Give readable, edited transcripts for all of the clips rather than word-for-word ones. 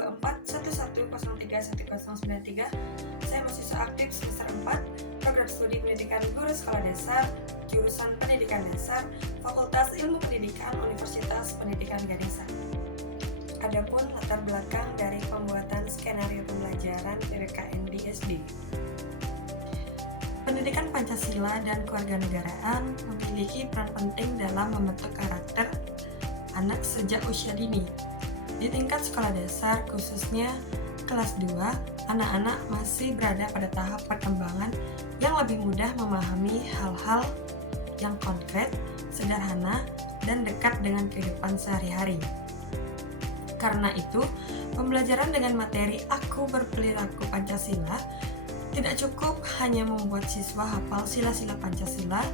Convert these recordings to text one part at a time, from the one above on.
0241103193. Saya mahasiswa aktif semester 4, program studi pendidikan guru sekolah dasar, jurusan pendidikan dasar, Fakultas Ilmu Pendidikan Universitas Pendidikan Ganesha. Adapun latar belakang dari pembuatan skenario pembelajaran PPKN di SD. Pendidikan Pancasila dan Kewarganegaraan memiliki peran penting dalam membentuk karakter anak sejak usia dini. Di tingkat sekolah dasar, khususnya kelas 2, anak-anak masih berada pada tahap perkembangan yang lebih mudah memahami hal-hal yang konkret, sederhana, dan dekat dengan kehidupan sehari-hari. Karena itu, pembelajaran dengan materi Aku Berperilaku Pancasila tidak cukup hanya membuat siswa hafal sila-sila Pancasila,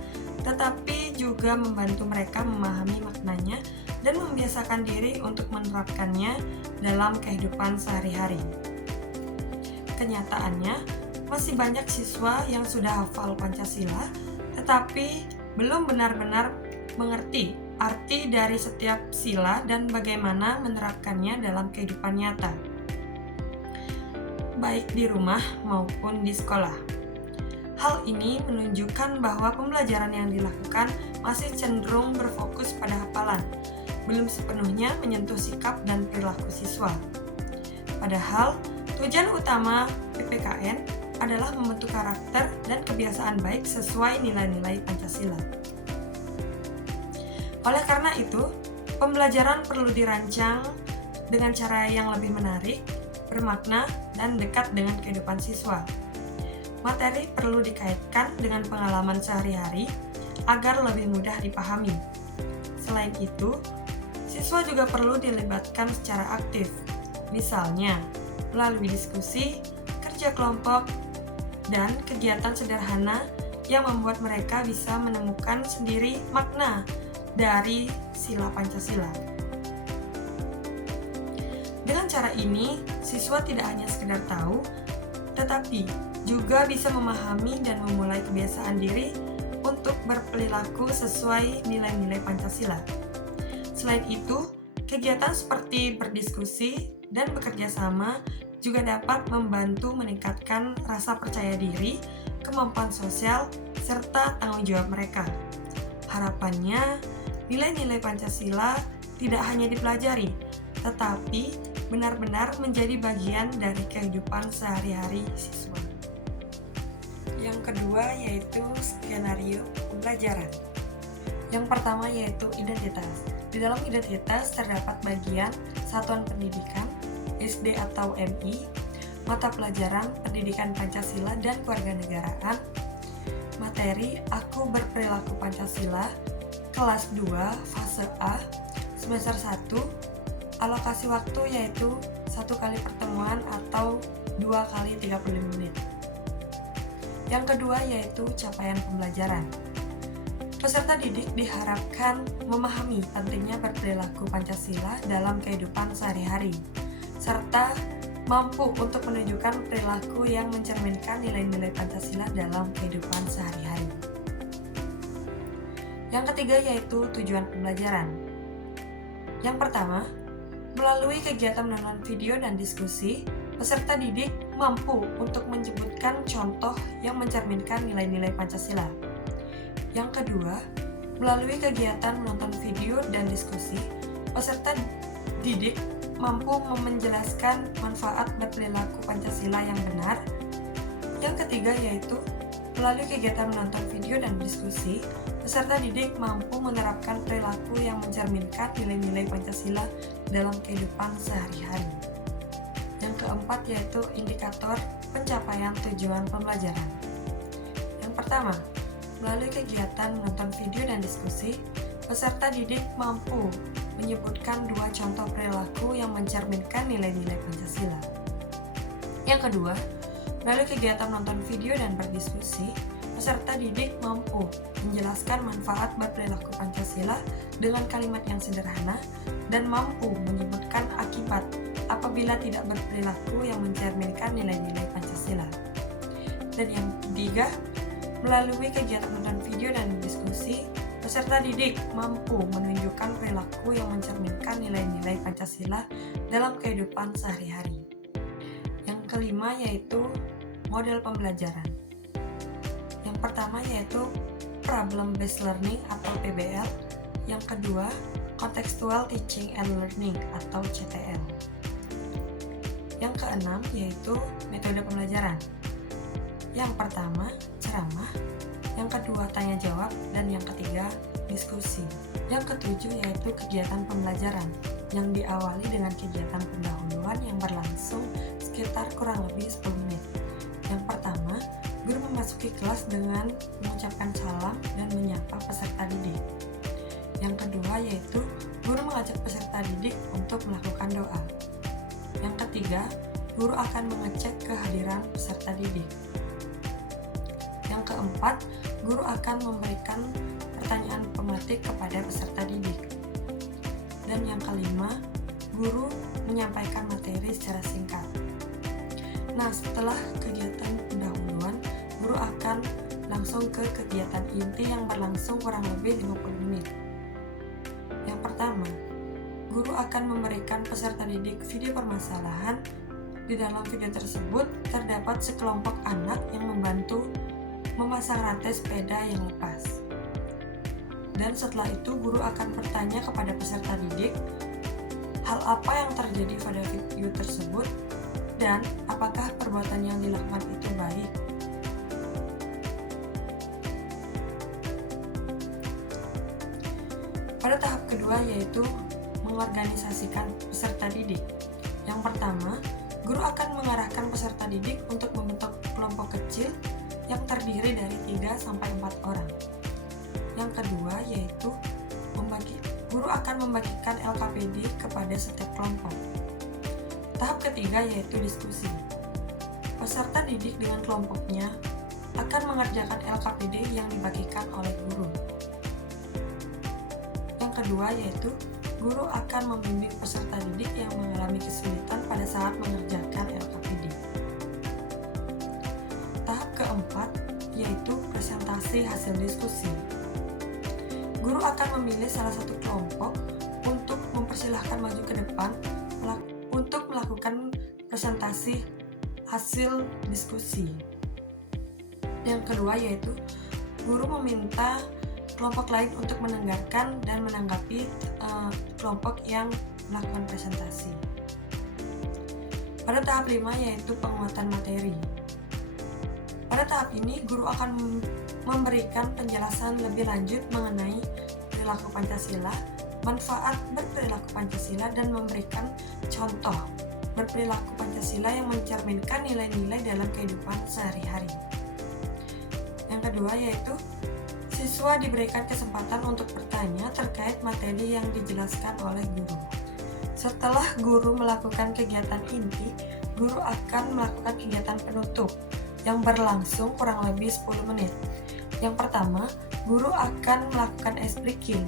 tetapi juga membantu mereka memahami maknanya dan membiasakan diri untuk menerapkannya dalam kehidupan sehari-hari. Kenyataannya, masih banyak siswa yang sudah hafal Pancasila, tetapi belum benar-benar mengerti arti dari setiap sila dan bagaimana menerapkannya dalam kehidupan nyata, baik di rumah maupun di sekolah. Hal ini menunjukkan bahwa pembelajaran yang dilakukan masih cenderung berfokus pada hafalan, belum sepenuhnya menyentuh sikap dan perilaku siswa. Padahal, tujuan utama PPKN adalah membentuk karakter dan kebiasaan baik sesuai nilai-nilai Pancasila. Oleh karena itu, pembelajaran perlu dirancang dengan cara yang lebih menarik, bermakna, dan dekat dengan kehidupan siswa. Materi perlu dikaitkan dengan pengalaman sehari-hari agar lebih mudah dipahami. Selain itu, siswa juga perlu dilibatkan secara aktif, misalnya melalui diskusi, kerja kelompok, dan kegiatan sederhana yang membuat mereka bisa menemukan sendiri makna dari sila Pancasila. Dengan cara ini, siswa tidak hanya sekedar tahu, tetapi juga bisa memahami dan memulai kebiasaan diri untuk berperilaku sesuai nilai-nilai Pancasila. Selain itu, kegiatan seperti berdiskusi dan bekerja sama juga dapat membantu meningkatkan rasa percaya diri, kemampuan sosial, serta tanggung jawab mereka. Harapannya, nilai-nilai Pancasila tidak hanya dipelajari, tetapi benar-benar menjadi bagian dari kehidupan sehari-hari siswa. Yang kedua yaitu skenario pembelajaran. Yang pertama yaitu identitas. Di dalam identitas terdapat bagian satuan pendidikan, SD atau MI, mata pelajaran pendidikan Pancasila dan kewarganegaraan, materi Aku Berperilaku Pancasila, kelas 2, fase A, semester 1, alokasi waktu yaitu 1 kali pertemuan atau 2 kali 35 menit. Yang kedua yaitu capaian pembelajaran. Peserta didik diharapkan memahami pentingnya berperilaku Pancasila dalam kehidupan sehari-hari, serta mampu untuk menunjukkan perilaku yang mencerminkan nilai-nilai Pancasila dalam kehidupan sehari-hari. Yang ketiga yaitu tujuan pembelajaran. Yang pertama, melalui kegiatan menonton video dan diskusi, peserta didik mampu untuk menyebutkan contoh yang mencerminkan nilai-nilai Pancasila. Yang kedua, melalui kegiatan menonton video dan diskusi, peserta didik mampu menjelaskan manfaat berperilaku Pancasila yang benar. Yang ketiga yaitu melalui kegiatan menonton video dan diskusi, peserta didik mampu menerapkan perilaku yang mencerminkan nilai-nilai Pancasila dalam kehidupan sehari-hari. Yang keempat yaitu indikator pencapaian tujuan pembelajaran. Yang pertama, melalui kegiatan menonton video dan diskusi, peserta didik mampu menyebutkan 2 contoh perilaku yang mencerminkan nilai-nilai Pancasila. Yang kedua, melalui kegiatan menonton video dan berdiskusi, peserta didik mampu menjelaskan manfaat berperilaku Pancasila dengan kalimat yang sederhana dan mampu menyebutkan akibat apabila tidak berperilaku yang mencerminkan nilai-nilai Pancasila. Dan yang ketiga, melalui kegiatan menonton video dan diskusi, Peserta didik mampu menunjukkan perilaku yang mencerminkan nilai-nilai Pancasila dalam kehidupan sehari-hari. Yang kelima yaitu model pembelajaran. Yang pertama yaitu problem based learning atau PBL. Yang kedua, contextual teaching and learning atau CTL. Yang keenam yaitu metode pembelajaran. Yang pertama, ceramah. Yang kedua, tanya jawab. Dan yang ketiga, diskusi. Yang ketujuh yaitu kegiatan pembelajaran yang diawali dengan kegiatan pendahuluan yang berlangsung sekitar kurang lebih 10 menit. Yang pertama, guru memasuki kelas dengan mengucapkan salam dan menyapa peserta didik. Yang kedua yaitu guru mengajak peserta didik untuk melakukan doa. Yang ketiga, guru akan mengecek kehadiran peserta didik. Yang keempat, guru akan memberikan pertanyaan pematik kepada peserta didik. Dan yang kelima, guru menyampaikan materi secara singkat. Nah, setelah kegiatan pendahuluan, guru akan langsung ke kegiatan inti yang berlangsung kurang lebih 50 menit. Yang pertama, guru akan memberikan peserta didik video permasalahan. Di dalam video tersebut terdapat sekelompok anak yang membantu memasang rantai sepeda yang lepas. Dan setelah itu guru akan bertanya kepada peserta didik hal apa yang terjadi pada video tersebut dan apakah perbuatan yang dilakukan itu baik. Pada tahap kedua yaitu mengorganisasikan peserta didik. Yang pertama, guru akan mengarahkan peserta didik untuk membentuk kelompok kecil yang terdiri dari 3-4 orang. Yang kedua yaitu guru akan membagikan LKPD kepada setiap kelompok. Tahap ketiga yaitu diskusi. Peserta didik dengan kelompoknya akan mengerjakan LKPD yang dibagikan oleh guru. Yang kedua yaitu guru akan membimbing peserta didik yang mengalami kesulitan pada saat mengerjakan LKPD. Tahap keempat yaitu presentasi hasil diskusi. Guru akan memilih salah satu kelompok untuk mempersilahkan maju ke depan untuk melakukan presentasi hasil diskusi. Yang kedua yaitu guru meminta kelompok lain untuk mendengarkan dan menanggapi kelompok yang melakukan presentasi. Pada tahap 5 yaitu penguatan materi. Pada tahap ini guru akan memberikan penjelasan lebih lanjut mengenai perilaku Pancasila, manfaat berperilaku Pancasila, dan memberikan contoh berperilaku Pancasila yang mencerminkan nilai-nilai dalam kehidupan sehari-hari. Yang kedua yaitu siswa diberikan kesempatan untuk bertanya terkait materi yang dijelaskan oleh guru. Setelah guru melakukan kegiatan inti, guru akan melakukan kegiatan penutup yang berlangsung kurang lebih 10 menit. Yang pertama, guru akan melakukan ice breaking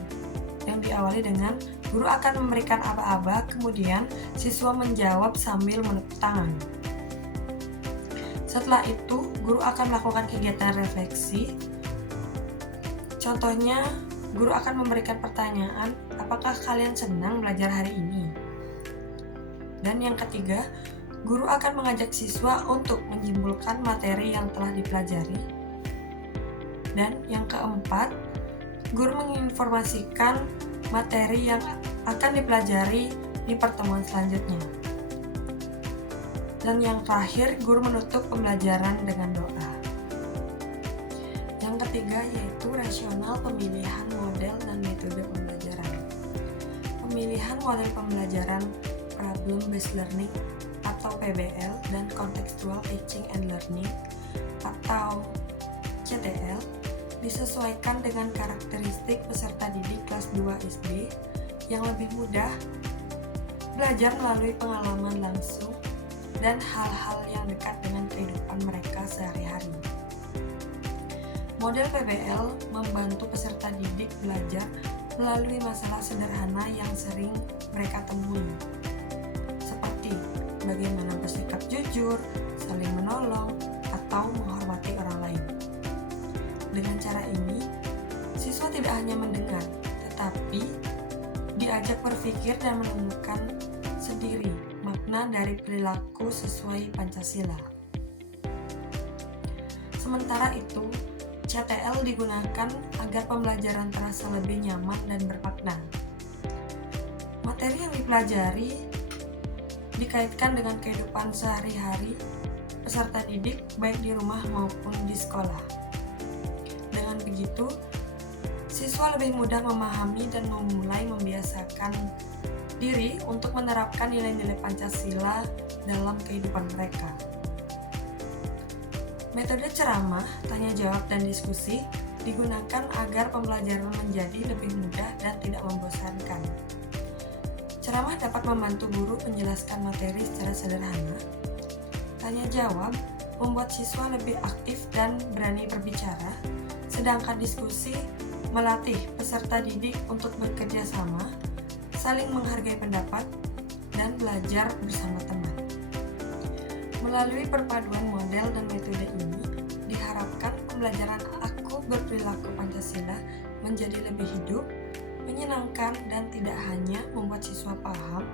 yang diawali dengan guru akan memberikan aba-aba, kemudian siswa menjawab sambil menepuk tangan. Setelah itu, guru akan melakukan kegiatan refleksi. Contohnya, guru akan memberikan pertanyaan, apakah kalian senang belajar hari ini? Dan yang ketiga, guru akan mengajak siswa untuk menyimpulkan materi yang telah dipelajari. Dan yang keempat, guru menginformasikan materi yang akan dipelajari di pertemuan selanjutnya. Dan yang terakhir, guru menutup pembelajaran dengan doa. Yang ketiga yaitu rasional pemilihan model dan metode pembelajaran. Pemilihan model pembelajaran problem based learning atau PBL dan contextual teaching and learning atau CTL disesuaikan dengan karakteristik peserta didik kelas 2 SD yang lebih mudah belajar melalui pengalaman langsung dan hal-hal yang dekat dengan kehidupan mereka sehari-hari. Model PBL membantu peserta didik belajar melalui masalah sederhana yang sering mereka temui, seperti bagaimana bersikap jujur, saling menolong, atau menghormati orang lain. Dengan cara ini, siswa tidak hanya mendengar, tetapi diajak berpikir dan menemukan sendiri makna dari perilaku sesuai Pancasila. Sementara itu, CTL digunakan agar pembelajaran terasa lebih nyaman dan bermakna. Materi yang dipelajari dikaitkan dengan kehidupan sehari-hari peserta didik baik di rumah maupun di sekolah. Dengan begitu, siswa lebih mudah memahami dan memulai membiasakan diri untuk menerapkan nilai-nilai Pancasila dalam kehidupan mereka. Metode ceramah, tanya jawab, dan diskusi digunakan agar pembelajaran menjadi lebih mudah dan tidak membosankan. Ceramah dapat membantu guru menjelaskan materi secara sederhana. Tanya jawab membuat siswa lebih aktif dan berani berbicara, sedangkan diskusi melatih peserta didik untuk bekerja sama, saling menghargai pendapat, dan belajar bersama teman. Melalui perpaduan model dan metode ini, diharapkan pembelajaran Aku Berperilaku Pancasila menjadi lebih hidup, menyenangkan, dan tidak hanya membuat siswa paham,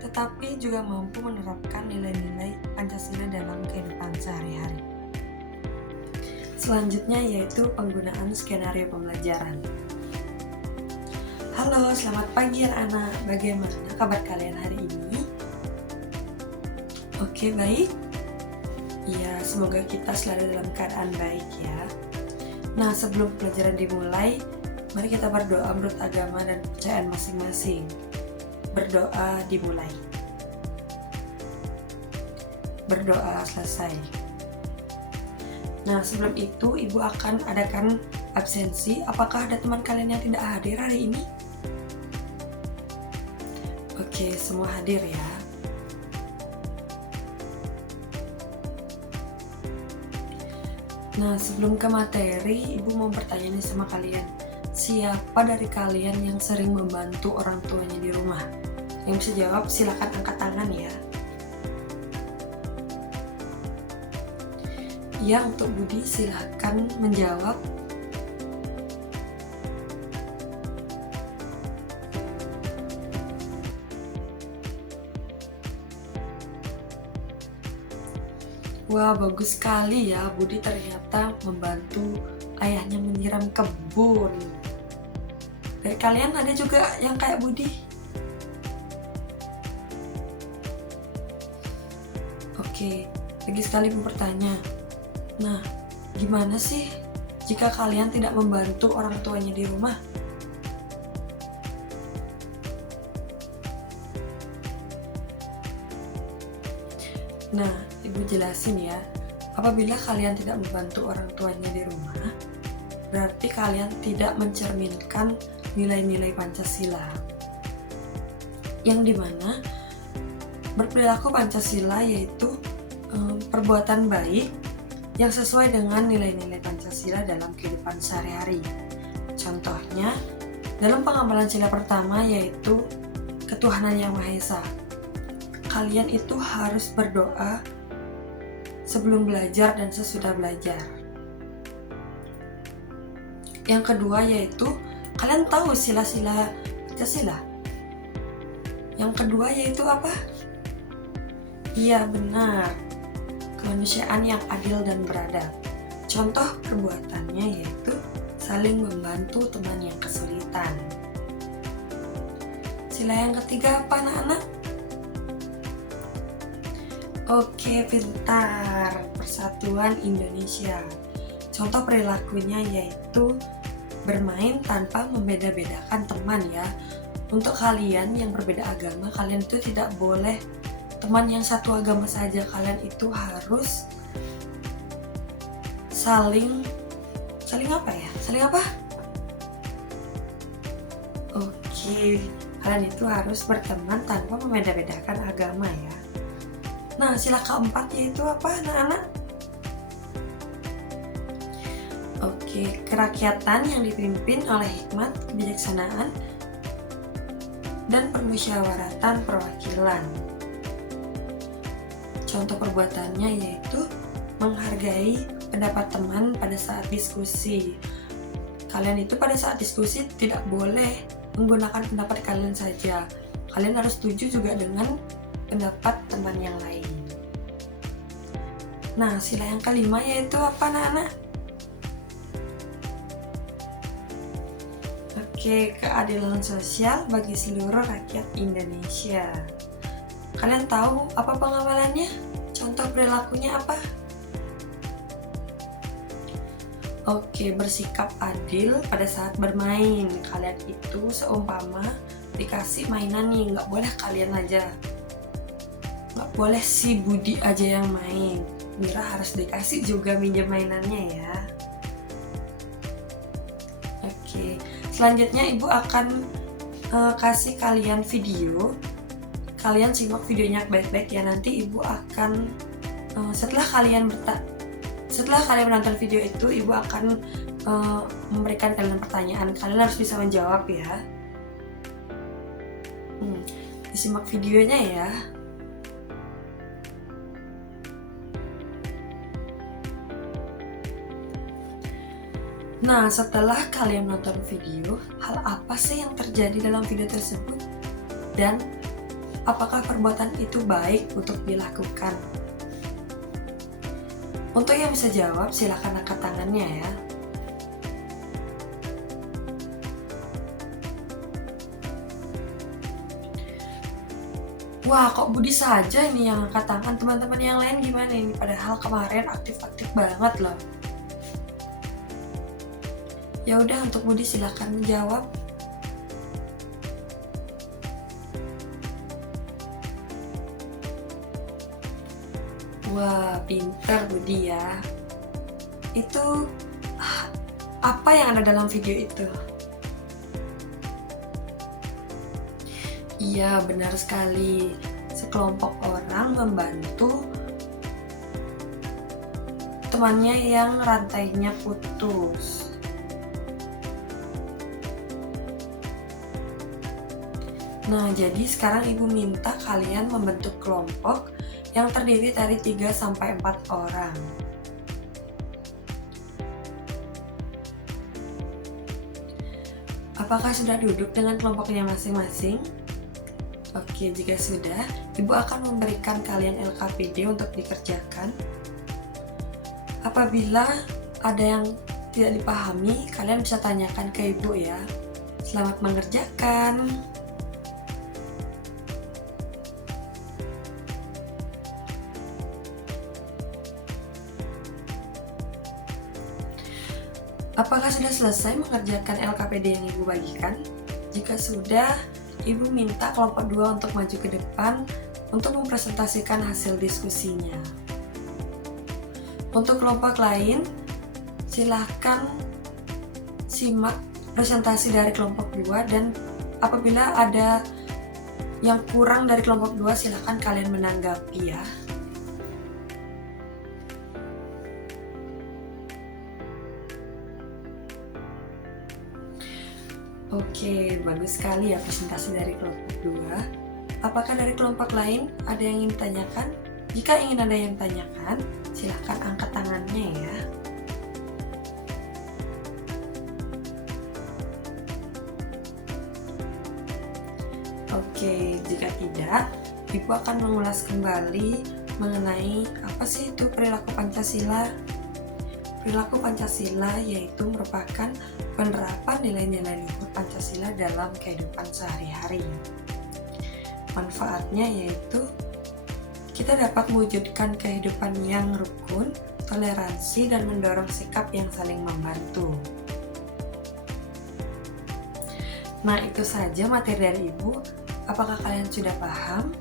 tetapi juga mampu menerapkan nilai-nilai Pancasila dalam kehidupan sehari-hari. Selanjutnya yaitu penggunaan skenario pembelajaran. Halo, selamat pagi anak-anak. Bagaimana kabar kalian hari ini? Oke, baik. Ya, semoga kita selalu dalam keadaan baik ya. Nah, sebelum pelajaran dimulai, mari kita berdoa menurut agama dan kepercayaan masing-masing. Berdoa dimulai. Berdoa selesai. Nah, sebelum itu Ibu akan adakan absensi. Apakah ada teman kalian yang tidak hadir hari ini? Oke, semua hadir ya. Nah, sebelum ke materi, Ibu mau bertanya nih sama kalian. Siapa dari kalian yang sering membantu orang tuanya di rumah? Yang bisa jawab silakan angkat tangan ya. Ya, untuk Budi silakan menjawab. Wah, bagus sekali ya, Budi ternyata membantu ayahnya menyiram kebun. Dari kalian ada juga yang kayak Budi? Oke, lagi sekali Bu bertanya. Nah, gimana sih jika kalian tidak membantu orang tuanya di rumah? Nah, Ibu jelasin ya. Apabila kalian tidak membantu orang tuanya di rumah, berarti kalian tidak mencerminkan nilai-nilai Pancasila. Yang dimana berperilaku Pancasila yaitu perbuatan baik yang sesuai dengan nilai-nilai Pancasila dalam kehidupan sehari-hari. Contohnya, dalam pengamalan sila pertama yaitu ketuhanan yang Maha Esa. Kalian itu harus berdoa sebelum belajar dan sesudah belajar. Yang kedua yaitu, kalian tahu sila-sila Pancasila? Yang kedua yaitu apa? Iya, benar. Kemanusiaan yang adil dan beradab. Contoh perbuatannya yaitu saling membantu teman yang kesulitan. Sila yang ketiga apa anak-anak? Oke, pintar. Persatuan Indonesia. Contoh perilakunya yaitu bermain tanpa membeda-bedakan teman ya. Untuk kalian yang berbeda agama, kalian itu tidak boleh teman yang satu agama saja, kalian itu harus saling apa ya? Saling apa? Oke, kalian itu harus berteman tanpa membeda-bedakan agama ya. Nah, sila keempat yaitu apa anak-anak? Oke, kerakyatan yang dipimpin oleh hikmat, kebijaksanaan, dan permusyawaratan perwakilan. Contoh perbuatannya yaitu menghargai pendapat teman pada saat diskusi, Kalian itu pada saat diskusi tidak boleh menggunakan pendapat kalian saja. Kalian harus setuju juga dengan pendapat teman yang lain. Nah, sila yang kelima yaitu apa, anak-anak? Oke, keadilan sosial bagi seluruh rakyat Indonesia. Kalian tahu apa pengawalannya? Contoh perilakunya apa? Oke, bersikap adil pada saat bermain. Kalian itu seumpama dikasih mainan nih, nggak boleh kalian aja. Nggak boleh si Budi aja yang main. Mira harus dikasih juga minjem mainannya ya. Oke, selanjutnya Ibu akan kasih kalian video. Kalian simak videonya baik-baik ya. Nanti Ibu akan setelah kalian menonton video itu, Ibu akan memberikan kalian pertanyaan. Kalian harus bisa menjawab ya. Disimak videonya ya. Nah, setelah kalian menonton video, hal apa sih yang terjadi dalam video tersebut? Dan apakah perbuatan itu baik untuk dilakukan? Untuk yang bisa jawab, silakan angkat tangannya ya. Wah, kok Budi saja ini yang angkat tangan? Teman-teman yang lain gimana ini? Padahal kemarin aktif-aktif banget loh. Ya udah, untuk Budi silakan menjawab. Wah, pintar Budi ya. Itu apa yang ada dalam video itu? Iya, benar sekali. Sekelompok orang membantu temannya yang rantainya putus. Nah, jadi sekarang Ibu minta kalian membentuk kelompok yang terdiri dari 3-4 orang. Apakah sudah duduk dengan kelompoknya masing-masing? Oke, jika sudah, Ibu akan memberikan kalian LKPD untuk dikerjakan. Apabila ada yang tidak dipahami, kalian bisa tanyakan ke Ibu ya. Selamat mengerjakan. Apakah sudah selesai mengerjakan LKPD yang Ibu bagikan? Jika sudah, Ibu minta kelompok 2 untuk maju ke depan untuk mempresentasikan hasil diskusinya. Untuk kelompok lain, silahkan simak presentasi dari kelompok 2 dan apabila ada yang kurang dari kelompok 2, silahkan kalian menanggapi ya. Oke, bagus sekali ya presentasi dari kelompok 2. Apakah dari kelompok lain ada yang ingin ditanyakan? Jika ingin ada yang ditanyakan, silahkan angkat tangannya ya. Oke, jika tidak, Ibu akan mengulas kembali mengenai apa sih itu perilaku Pancasila. Perilaku Pancasila yaitu merupakan penerapan nilai-nilai luhur Pancasila dalam kehidupan sehari-hari. Manfaatnya yaitu kita dapat mewujudkan kehidupan yang rukun, toleransi, dan mendorong sikap yang saling membantu. Nah, itu saja materi dari Ibu. Apakah kalian sudah paham?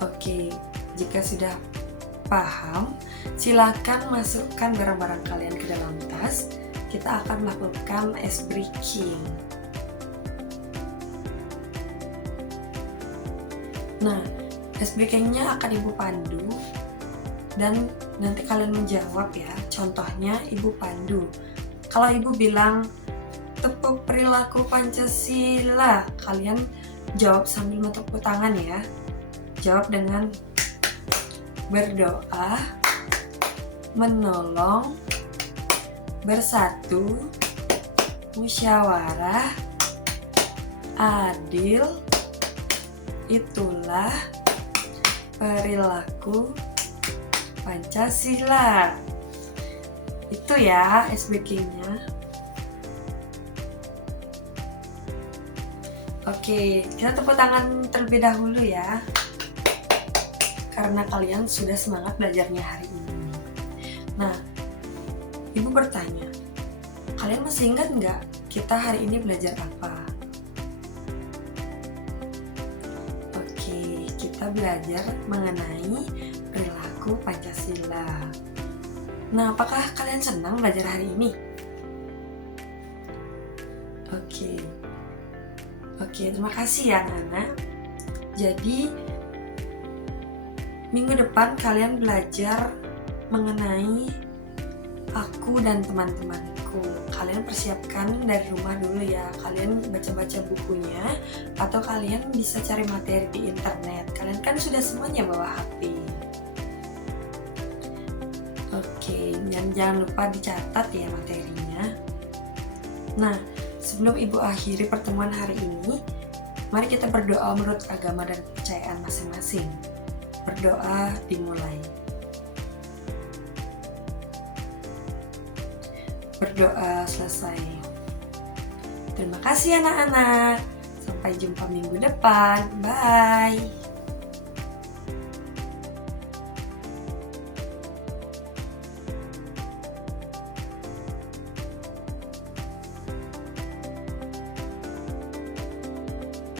Oke, jika sudah paham, silakan masukkan barang-barang kalian ke dalam tas. Kita akan melakukan ice breaking. Nah, ice breakingnya akan Ibu pandu dan nanti kalian menjawab ya. Contohnya Ibu pandu. Kalau Ibu bilang tepuk perilaku Pancasila, kalian jawab sambil menepuk tangan ya. Jawab dengan berdoa, menolong, bersatu, musyawarah, adil, itulah perilaku Pancasila. Itu ya SBK-nya. Oke, kita tepuk tangan terlebih dahulu ya, karena kalian sudah semangat belajarnya hari ini. Nah, Ibu bertanya, kalian masih ingat nggak kita hari ini belajar apa? Oke, kita belajar mengenai perilaku Pancasila. Nah, apakah kalian senang belajar hari ini? Oke, terima kasih ya anak-anak. Jadi, minggu depan kalian belajar mengenai aku dan teman-temanku. Kalian persiapkan dari rumah dulu ya. Kalian baca-baca bukunya, atau kalian bisa cari materi di internet. Kalian kan sudah semuanya bawa HP. Oke, dan jangan lupa dicatat ya materinya. Nah, sebelum Ibu akhiri pertemuan hari ini, mari kita berdoa menurut agama dan kepercayaan masing-masing. Berdoa dimulai. Berdoa selesai. Terima kasih anak-anak. Sampai jumpa minggu depan. Bye.